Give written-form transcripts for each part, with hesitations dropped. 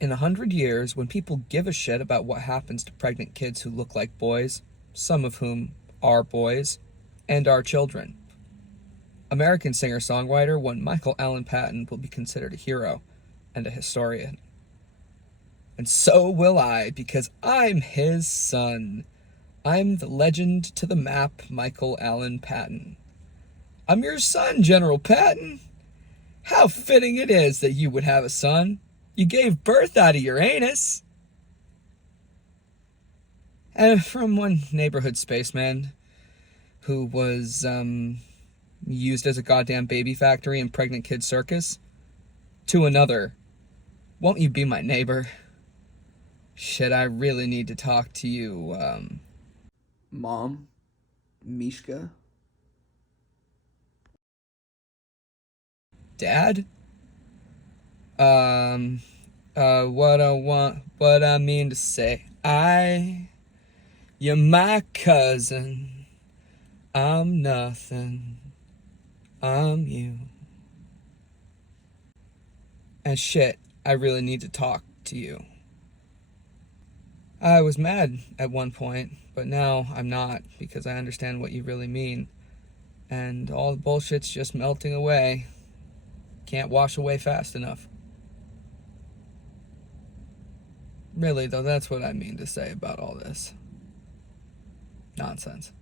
In 100 years, when people give a shit about what happens to pregnant kids who look like boys, some of whom are boys, and our children, American singer-songwriter one Michael Allen Patton will be considered a hero and a historian. And so will I, because I'm his son. I'm the legend to the map, Michael Allen Patton. I'm your son, General Patton. How fitting it is that you would have a son. You gave birth out of Uranus. And from one neighborhood spaceman who was used as a goddamn baby factory and pregnant kid circus to another, won't you be my neighbor? Shit, I really need to talk to you, Mom? Meeshka? Dad? What I mean to say, you're my cousin. I'm nothing. I'm you. And shit, I really need to talk to you. I was mad at one point, but now I'm not, because I understand what you really mean. And all the bullshit's just melting away. Can't wash away fast enough. Really, though, that's what I mean to say about all this nonsense.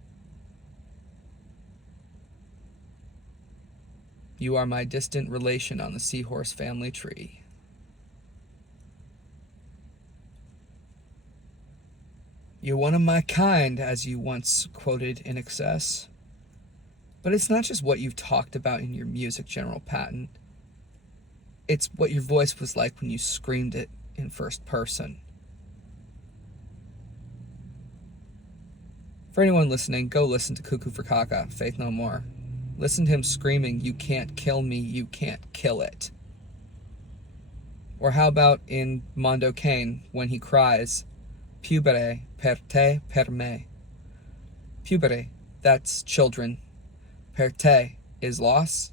You are my distant relation on the seahorse family tree. You're one of my kind, as you once quoted in excess. But it's not just what you've talked about in your music, General Patton. It's what your voice was like when you screamed it in first person. For anyone listening, go listen to Cuckoo for Caca, Faith No More. Listen to him screaming, "You can't kill me, you can't kill it." Or how about in Mondo Cane, when he cries, "Pubere per te per me." Pubere, that's children. Per te is loss.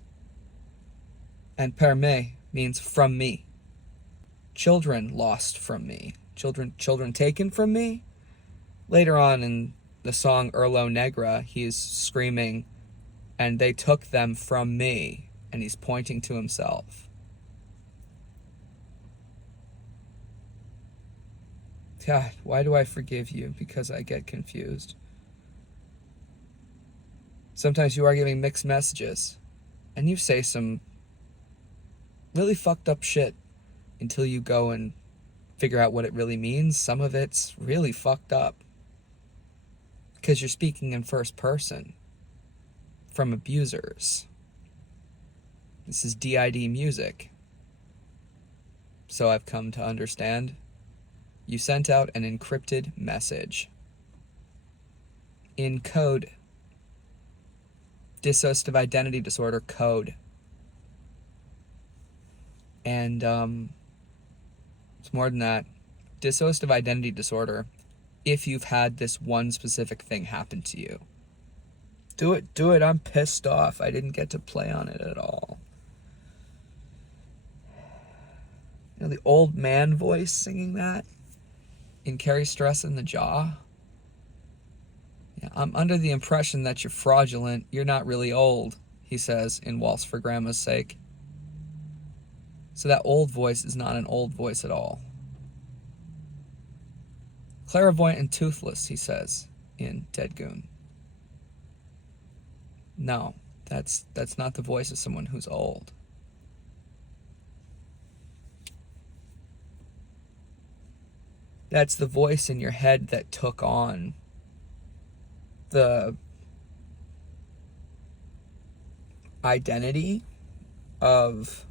And per me means from me. Children lost from me. Children taken from me. Later on in the song Urlo Negra, he's screaming, "And they took them from me," and he's pointing to himself. God, why do I forgive you? Because I get confused. Sometimes you are giving mixed messages, and you say some really fucked up shit until you go and figure out what it really means. Some of it's really fucked up because you're speaking in first person from abusers. This is DID music. So I've come to understand. You sent out an encrypted message. In code. Dissociative identity disorder code. And it's more than that. Dissociative identity disorder, if you've had this one specific thing happen to you. Do it, I'm pissed off. I didn't get to play on it at all. You know, the old man voice singing that in Carrie Stress in the Jaw. Yeah, I'm under the impression that you're fraudulent. You're not really old, he says in Waltz for Grandma's Sake. So that old voice is not an old voice at all. Clairvoyant and toothless, he says in Dead Goon. No, that's not the voice of someone who's old. That's the voice in your head that took on the identity of,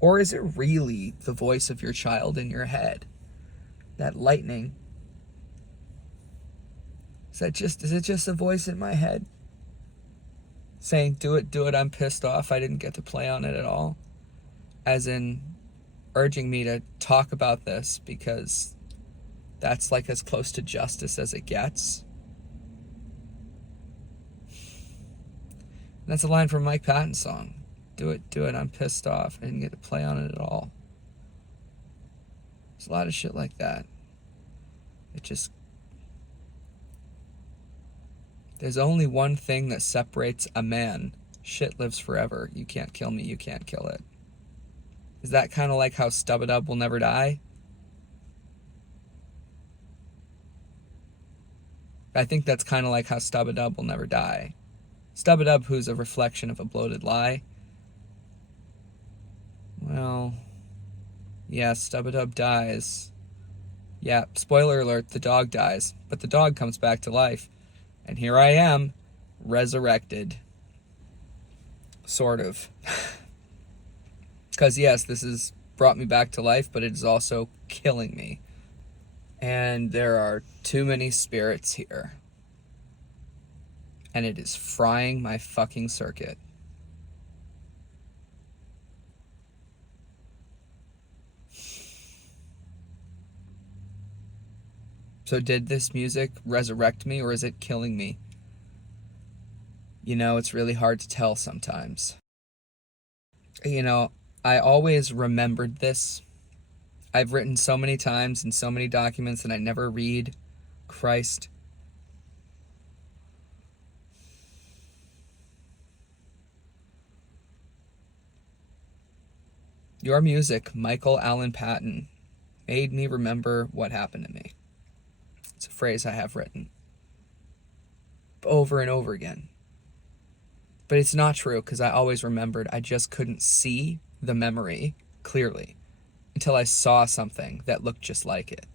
or is it really the voice of your child in your head? That lightning. Is it just a voice in my head saying, do it, I'm pissed off, I didn't get to play on it at all? As in urging me to talk about this because that's like as close to justice as it gets. And that's a line from Mike Patton's song. Do it, I'm pissed off, I didn't get to play on it at all. There's a lot of shit like that. It just... There's only one thing that separates a man. Shit lives forever. You can't kill me, you can't kill it. Is that kind of like how Stub-a-Dub will never die? I think that's kind of like how Stub-a-Dub will never die. Stub-a-Dub, who's a reflection of a bloated lie. Well, yeah, Stub-a-Dub dies. Yeah, spoiler alert, the dog dies. But the dog comes back to life. And here I am, resurrected. Sort of. Because yes, this has brought me back to life, but it is also killing me. And there are too many spirits here. And it is frying my fucking circuit. So did this music resurrect me, or is it killing me? You know, it's really hard to tell sometimes. You know, I always remembered this. I've written so many times in so many documents that I never read. Christ. Your music, Michael Allen Patton, made me remember what happened to me. It's a phrase I have written over and over again. But it's not true, because I always remembered. I just couldn't see the memory clearly until I saw something that looked just like it.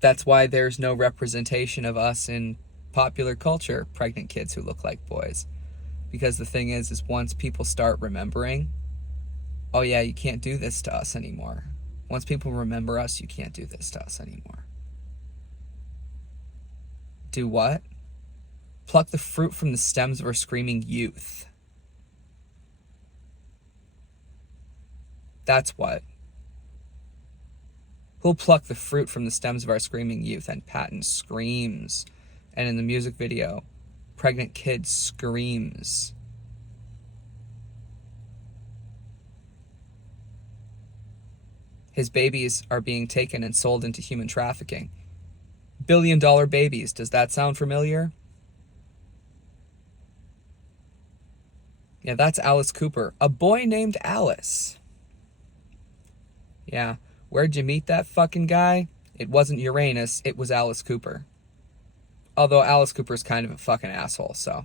That's why there's no representation of us in popular culture, pregnant kids who look like boys. Because the thing is once people start remembering, oh yeah, you can't do this to us anymore. Once people remember us, you can't do this to us anymore. Do what? Pluck the fruit from the stems of our screaming youth. That's what. Who'll pluck the fruit from the stems of our screaming youth? And Patton screams. And in the music video, pregnant kid screams. His babies are being taken and sold into human trafficking. $1 billion babies. Does that sound familiar? Yeah, that's Alice Cooper. A boy named Alice. Yeah. Where'd you meet that fucking guy? It wasn't Uranus, it was Alice Cooper. Although Alice Cooper's kind of a fucking asshole, so.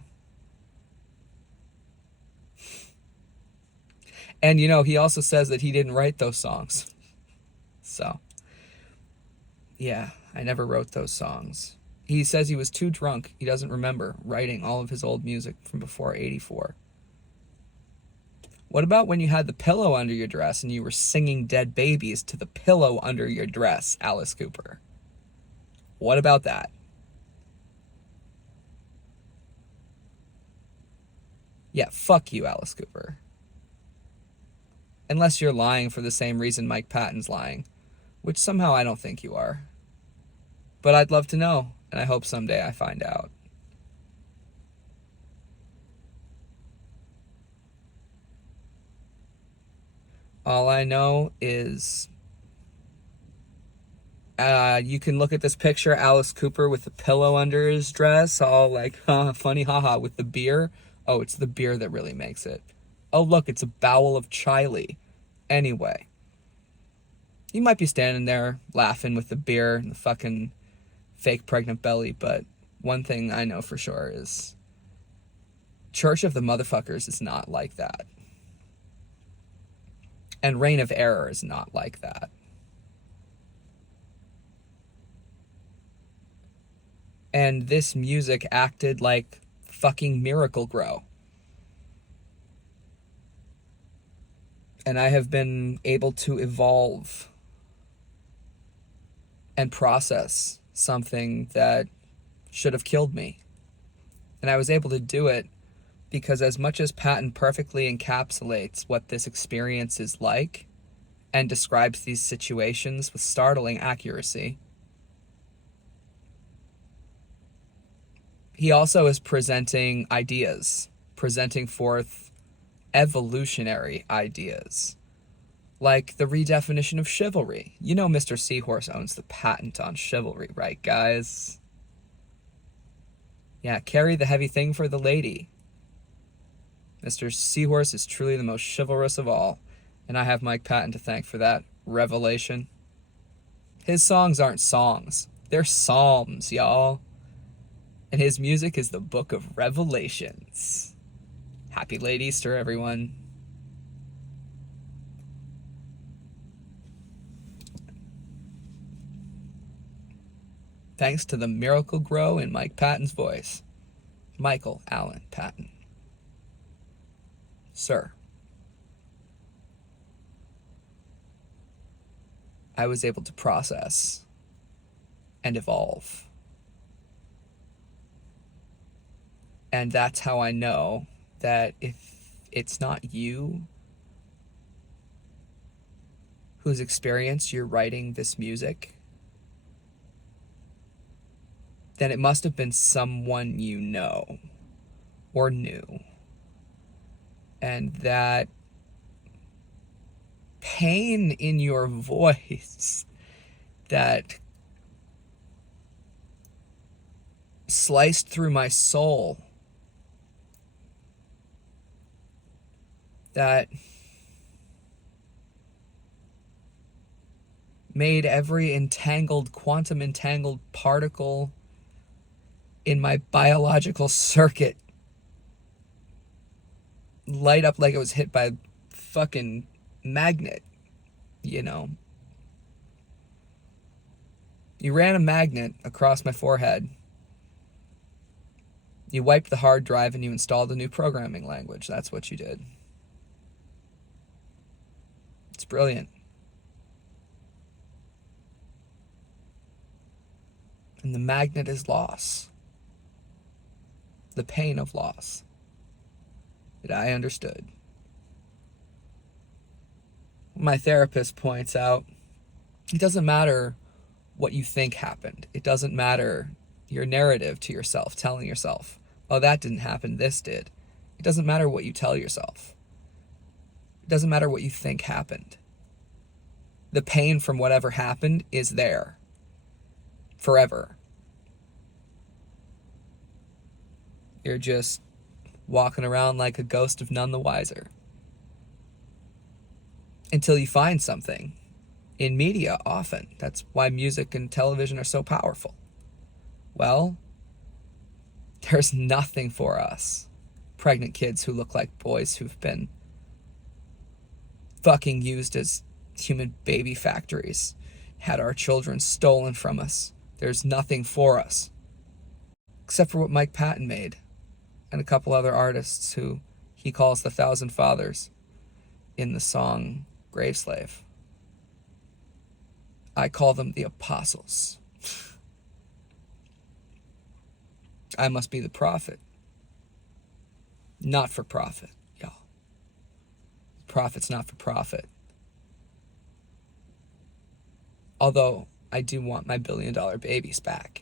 And, you know, he also says that he didn't write those songs. So. Yeah, I never wrote those songs. He says he was too drunk. He doesn't remember writing all of his old music from before '84. What about when you had the pillow under your dress and you were singing Dead Babies to the pillow under your dress, Alice Cooper? What about that? Yeah, fuck you, Alice Cooper. Unless you're lying for the same reason Mike Patton's lying, which somehow I don't think you are. But I'd love to know, and I hope someday I find out. All I know is you can look at this picture, Alice Cooper with the pillow under his dress, all like, funny, haha, with the beer. Oh, it's the beer that really makes it. Oh, look, it's a bowel of chili. Anyway, you might be standing there laughing with the beer and the fucking fake pregnant belly, but one thing I know for sure is Church of the Motherfuckers is not like that. And Reign of Error is not like that. And this music acted like fucking Miracle Grow. And I have been able to evolve and process something that should have killed me. And I was able to do it because as much as Patton perfectly encapsulates what this experience is like and describes these situations with startling accuracy, he also is presenting ideas, presenting forth evolutionary ideas. Like the redefinition of chivalry. You know Mr. Seahorse owns the patent on chivalry, right, guys? Yeah, carry the heavy thing for the lady. Mr. Seahorse is truly the most chivalrous of all, and I have Mike Patton to thank for that revelation. His songs aren't songs, they're psalms, y'all. And his music is the book of Revelations. Happy late Easter, everyone. Thanks to the miracle grow in Mike Patton's voice. Michael Allen Patton. Sir, I was able to process and evolve. And that's how I know that if it's not you whose experience you're writing this music, then it must have been someone you know or knew. And that pain in your voice that sliced through my soul, that made every quantum entangled particle in my biological circuit light up like it was hit by a fucking magnet, you know. You ran a magnet across my forehead. You wiped the hard drive and you installed a new programming language. That's what you did. It's brilliant. And the magnet is loss. The pain of loss that I understood. My therapist points out, it doesn't matter what you think happened. It doesn't matter your narrative to yourself, telling yourself, oh, that didn't happen, this did. It doesn't matter what you tell yourself. It doesn't matter what you think happened. The pain from whatever happened is there forever. You're just walking around like a ghost of none the wiser. Until you find something. In media, often. That's why music and television are so powerful. Well, there's nothing for us. Pregnant kids who look like boys who've been fucking used as human baby factories. Had our children stolen from us. There's nothing for us. Except for what Mike Patton made. And a couple other artists who he calls the Thousand Fathers in the song Graveslave. I call them the apostles. I must be the prophet. Not for profit, y'all. Profit's not for profit. Although I do want my $1 billion babies back.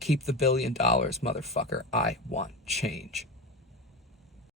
Keep the $1 billion, motherfucker. I want change.